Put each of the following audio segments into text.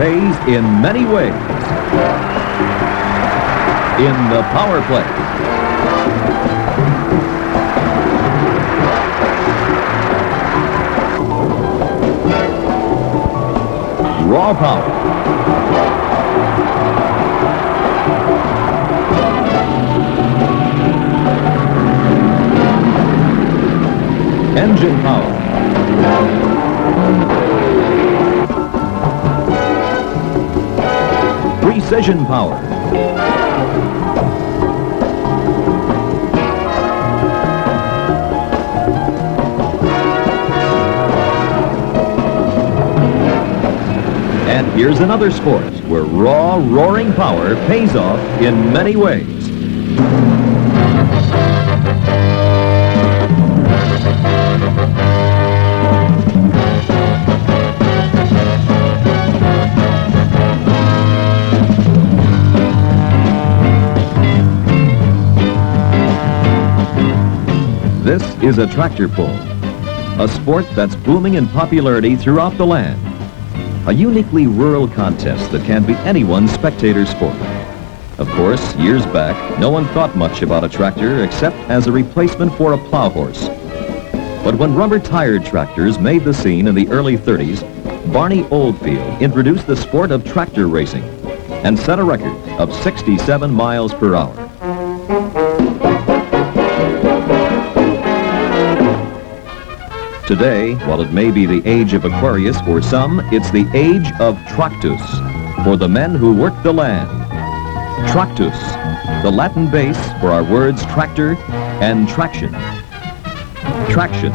pays in many ways. In the power play. Raw power. Engine power. Precision power. And here's another sport where raw, roaring power pays off in many ways. This is a tractor pull, a sport that's booming in popularity throughout the land. A uniquely rural contest that can be anyone's spectator sport. Of course, years back, no one thought much about a tractor except as a replacement for a plow horse. But when rubber-tired tractors made the scene in the early 30s, Barney Oldfield introduced the sport of tractor racing and set a record of 67 miles per hour. Today, while it may be the age of Aquarius for some, it's the age of Tractus, for the men who work the land. Tractus, the Latin base for our words tractor and traction. Traction,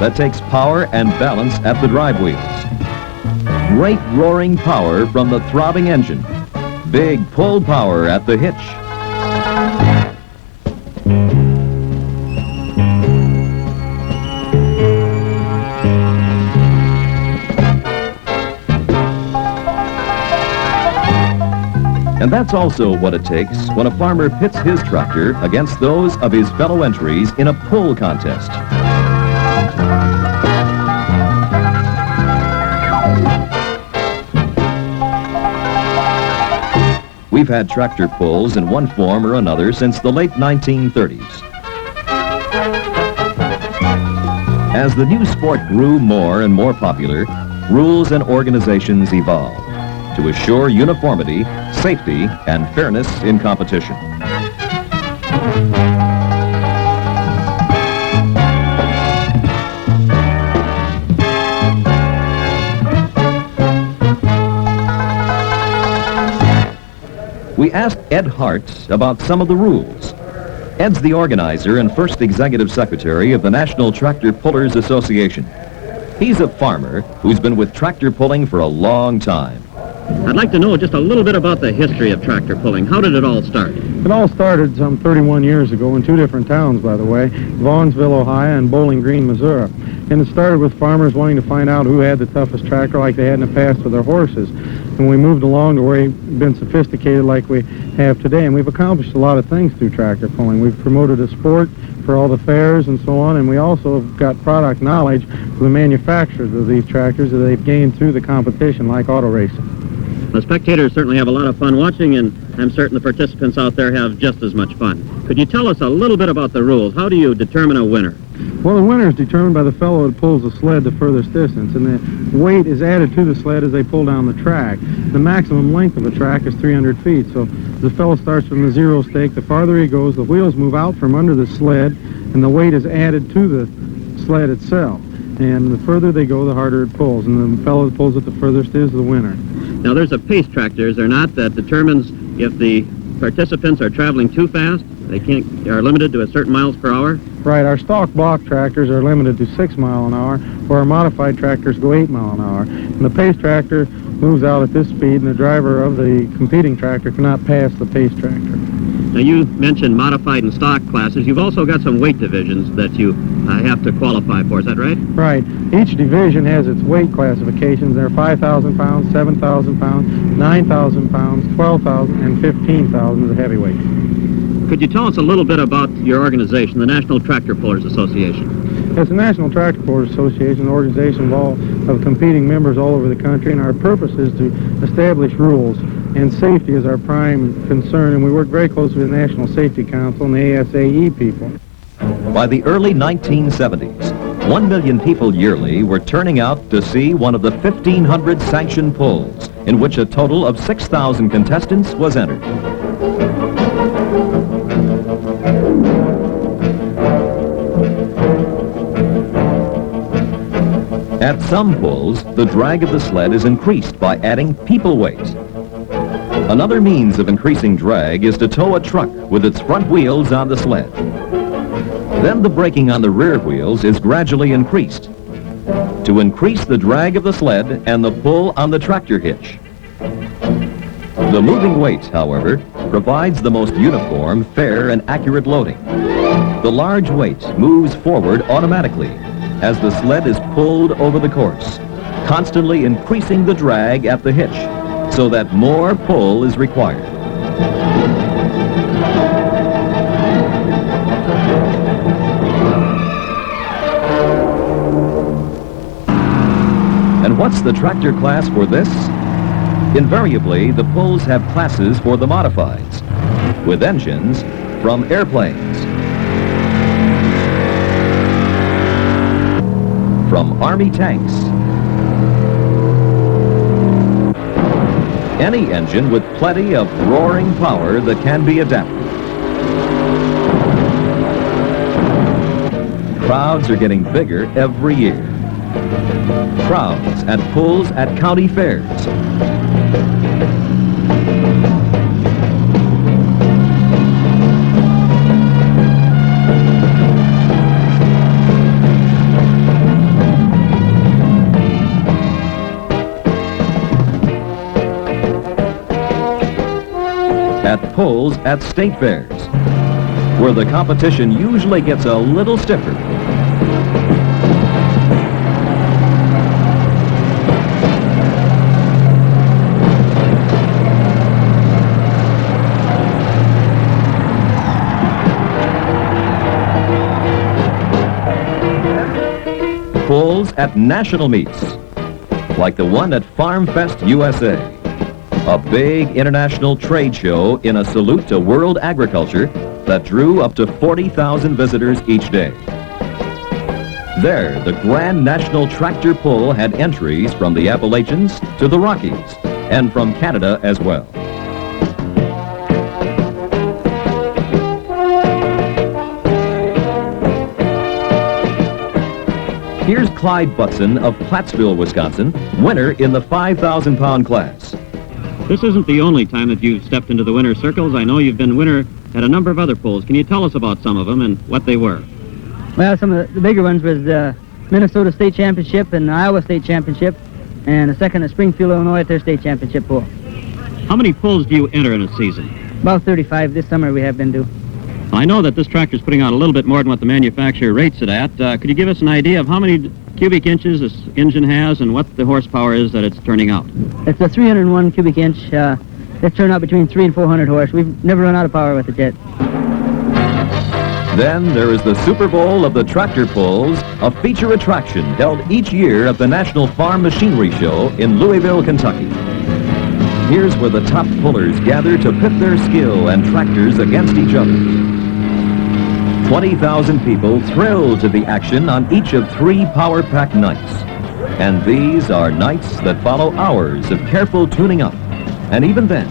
that takes power and balance at the drive wheels. Great roaring power from the throbbing engine. Big pull power at the hitch. And that's also what it takes when a farmer pits his tractor against those of his fellow entries in a pull contest. We've had tractor pulls in one form or another since the late 1930s. As the new sport grew more and more popular, rules and organizations evolved to assure uniformity, safety, and fairness in competition. We asked Ed Hart about some of the rules. Ed's the organizer and first executive secretary of the National Tractor Pullers Association. He's a farmer who's been with tractor pulling for a long time. I'd like to know just a little bit about the history of tractor pulling. How did it all start? It all started some 31 years ago in two different towns, by the way, Vaughnsville, Ohio, and Bowling Green, Missouri. And it started with farmers wanting to find out who had the toughest tractor like they had in the past with their horses. And we moved along to where we've been sophisticated like we have today. And we've accomplished a lot of things through tractor pulling. We've promoted a sport for all the fairs and so on, and we also have got product knowledge for the manufacturers of these tractors that they've gained through the competition like auto racing. The spectators certainly have a lot of fun watching, and I'm certain the participants out there have just as much fun. Could you tell us a little bit about the rules? How do you determine a winner? Well, the winner is determined by the fellow that pulls the sled the furthest distance, and the weight is added to the sled as they pull down the track. The maximum length of the track is 300 feet, so the fellow starts from the zero stake. The farther he goes, the wheels move out from under the sled, and the weight is added to the sled itself. And the further they go, the harder it pulls, and the fellow that pulls it the furthest is the winner. Now, there's a pace tractor, is there not, that determines if the participants are traveling too fast? They are limited to a certain miles per hour? Right. Our stock block tractors are limited to 6 miles an hour, where our modified tractors go 8 miles an hour. And the pace tractor moves out at this speed, and the driver of the competing tractor cannot pass the pace tractor. Now, you mentioned modified and stock classes. You've also got some weight divisions that you have to qualify for. Is that right? Right. Each division has its weight classifications. There are 5,000 pounds, 7,000 pounds, 9,000 pounds, 12,000, and 15,000 is a heavyweight. Could you tell us a little bit about your organization, the National Tractor Pullers Association? It's a National Tractor Pullers Association, an organization of competing members all over the country, and our purpose is to establish rules. And safety is our prime concern, and we work very closely with the National Safety Council and the ASAE people. By the early 1970s, 1 million people yearly were turning out to see one of the 1,500 sanctioned pulls, in which a total of 6,000 contestants was entered. At some pulls, the drag of the sled is increased by adding people weight. Another means of increasing drag is to tow a truck with its front wheels on the sled. Then the braking on the rear wheels is gradually increased to increase the drag of the sled and the pull on the tractor hitch. The moving weight, however, provides the most uniform, fair, and accurate loading. The large weight moves forward automatically as the sled is pulled over the course, constantly increasing the drag at the hitch so that more pull is required. And what's the tractor class for this? Invariably, the pulls have classes for the modifieds, with engines from airplanes, from Army tanks, any engine with plenty of roaring power that can be adapted. Crowds are getting bigger every year. Crowds at pulls at county fairs. At pulls at state fairs, where the competition usually gets a little stiffer. Pulls at national meets, like the one at Farm Fest USA, a big international trade show in a salute to world agriculture that drew up to 40,000 visitors each day. There, the Grand National Tractor Pull had entries from the Appalachians to the Rockies, and from Canada as well. Here's Clyde Butson of Plattsville, Wisconsin, winner in the 5,000-pound class. This isn't the only time that you've stepped into the winner's circles. I know you've been winner at a number of other pulls. Can you tell us about some of them and what they were? Well, some of the bigger ones was the Minnesota State Championship and the Iowa State Championship, and the second at Springfield, Illinois at their state championship pull. How many pulls do you enter in a season? About 35 this summer we have been due. I know that this tractor's putting out a little bit more than what the manufacturer rates it at. Could you give us an idea of how many cubic inches this engine has and what the horsepower is that it's turning out? It's a 301 cubic inch. It's turned out between 300 and 400 horse. We've never run out of power with it yet. Then there is the Super Bowl of the Tractor Pulls, a feature attraction held each year at the National Farm Machinery Show in Louisville, Kentucky. Here's where the top pullers gather to pit their skill and tractors against each other. 20,000 people thrill to the action on each of 3 power-packed nights. And these are nights that follow hours of careful tuning up. And even then,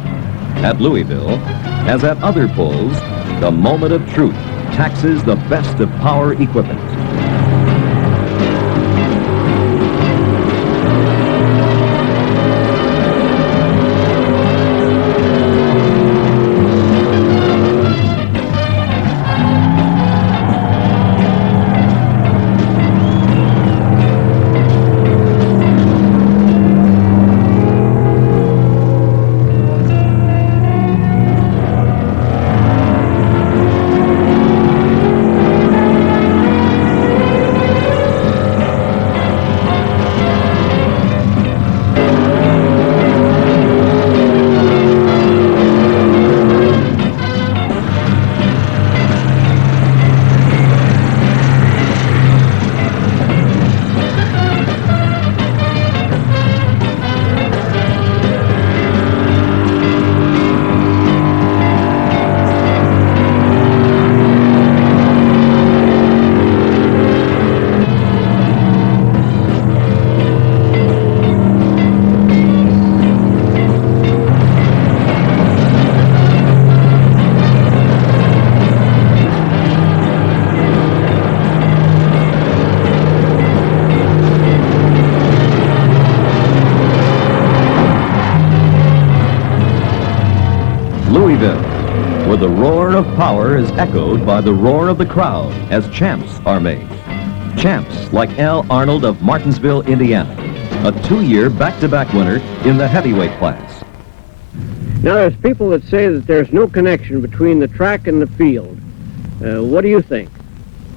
at Louisville, as at other pulls, the moment of truth taxes the best of power equipment. of power is echoed by the roar of the crowd as champs are made. Champs like Al Arnold of Martinsville, Indiana, a 2-year back-to-back winner in the heavyweight class. Now, there's people that say that there's no connection between the track and the field. What do you think?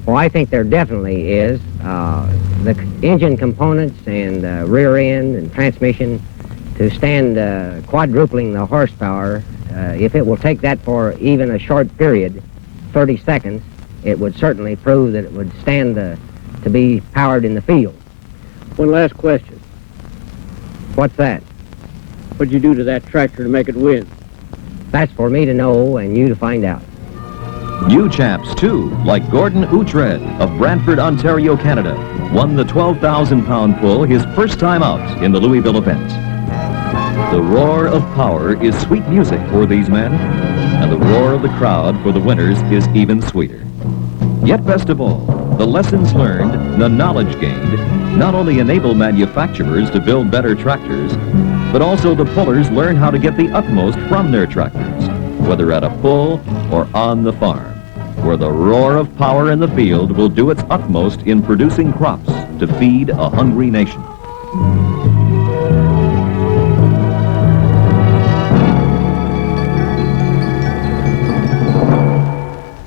Well, I think there definitely is. The engine components and rear end and transmission to stand quadrupling the horsepower, if it will take that for even a short period, 30 seconds, it would certainly prove that it would stand to be powered in the field. One last question. What's that? What'd you do to that tractor to make it win? That's for me to know and you to find out. New champs, too, like Gordon Outred of Brantford, Ontario, Canada, won the 12,000-pound pull his first time out in the Louisville event. The roar of power is sweet music for these men, and the roar of the crowd for the winners is even sweeter. Yet best of all, the lessons learned, the knowledge gained, not only enable manufacturers to build better tractors, but also the pullers learn how to get the utmost from their tractors, whether at a pull or on the farm, where the roar of power in the field will do its utmost in producing crops to feed a hungry nation.